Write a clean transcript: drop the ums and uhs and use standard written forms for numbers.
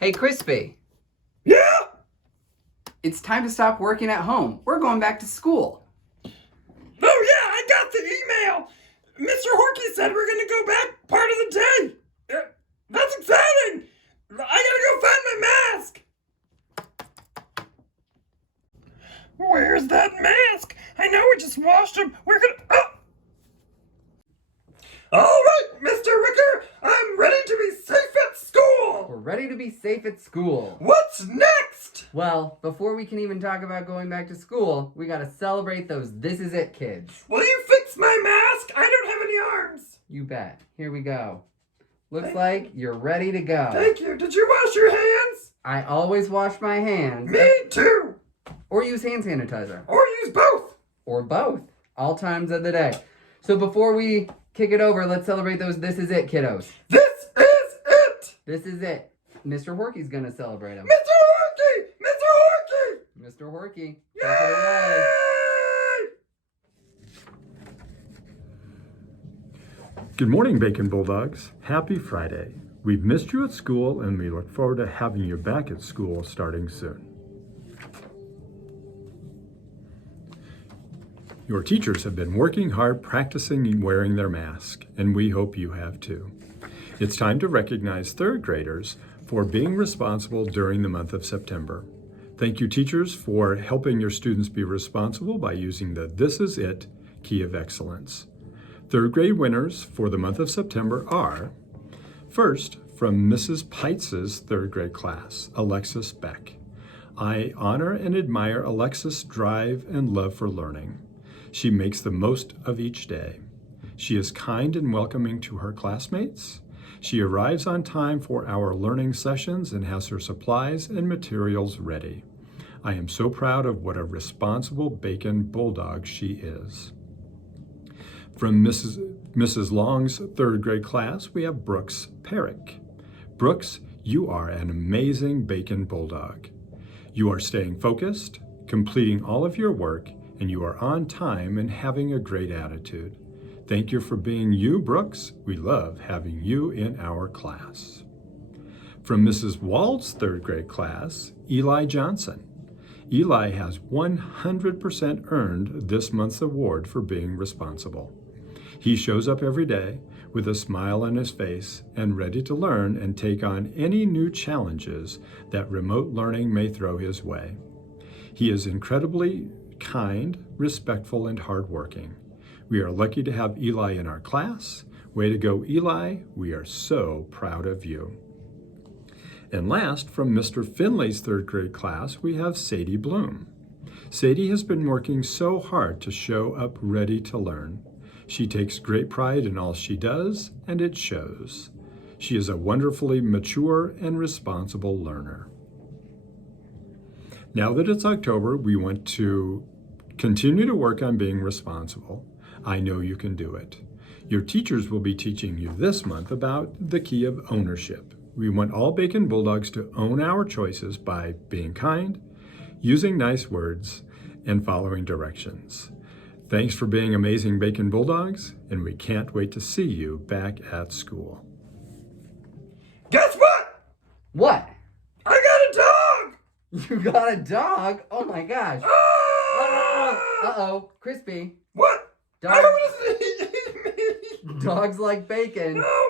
Hey, Crispy. Yeah? It's time to stop working at home. We're going back to school. Oh yeah, I got the email. Mr. Horky said we're gonna go back part of the day. That's exciting. I gotta go find my mask. Where's that mask? I know we just washed him. We're gonna... Oh! All right, Mr. Ricker, I'm ready to be safe at school. We're ready to be safe at school. What's next? Well, before we can even talk about going back to school, we gotta celebrate those This Is It kids. Will you fix my mask? I don't have any arms. You bet. Here we go. Looks like you're ready to go. Thank you. Did you wash your hands? I always wash my hands. Me too. Or use hand sanitizer. Or use both. Or both. All times of the day. So before we kick it over, let's celebrate those This Is It kiddos. This is it. This is it. Mr. Horky's gonna celebrate them. Mr. Horky! Mr. Horky! Mr. Horky, take Yay! it away. Good morning, Bacon Bulldogs. Happy Friday. We've missed you at school and we look forward to having you back at school starting soon. Your teachers have been working hard practicing wearing their mask, and we hope you have too. It's time to recognize third graders for being responsible during the month of September. Thank you, teachers, for helping your students be responsible by using the This Is It Key of Excellence. Third grade winners for the month of September are, first, from Mrs. Peitz's third grade class, Alexis Beck. I honor and admire Alexis' drive and love for learning. She makes the most of each day. She is kind and welcoming to her classmates. She arrives on time for our learning sessions and has her supplies and materials ready. I am so proud of what a responsible Bacon Bulldog she is. From Mrs. Long's third grade class, we have Brooks Perrick. Brooks, you are an amazing Bacon Bulldog. You are staying focused, completing all of your work, and you are on time and having a great attitude. Thank you for being you, Brooks. We love having you in our class. From Mrs. Wald's third grade class, Eli Johnson. Eli has 100% earned this month's award for being responsible. He shows up every day with a smile on his face and ready to learn and take on any new challenges that remote learning may throw his way. He is incredibly kind, respectful, and hardworking. We are lucky to have Eli in our class. Way to go, Eli. We are so proud of you. And last, from Mr. Finley's third grade class, we have Sadie Bloom. Sadie has been working so hard to show up ready to learn. She takes great pride in all she does, and it shows. She is a wonderfully mature and responsible learner. Now that it's October, we want to continue to work on being responsible. I know you can do it. Your teachers will be teaching you this month about the key of ownership. We want all Bacon Bulldogs to own our choices by being kind, using nice words, and following directions. Thanks for being amazing Bacon Bulldogs, and we can't wait to see you back at school. Guess what? What? I got a dog! You got a dog? Oh my gosh. Ah! Uh-oh. Crispy. What? Dog- I don't want to see me. Dogs like bacon. No,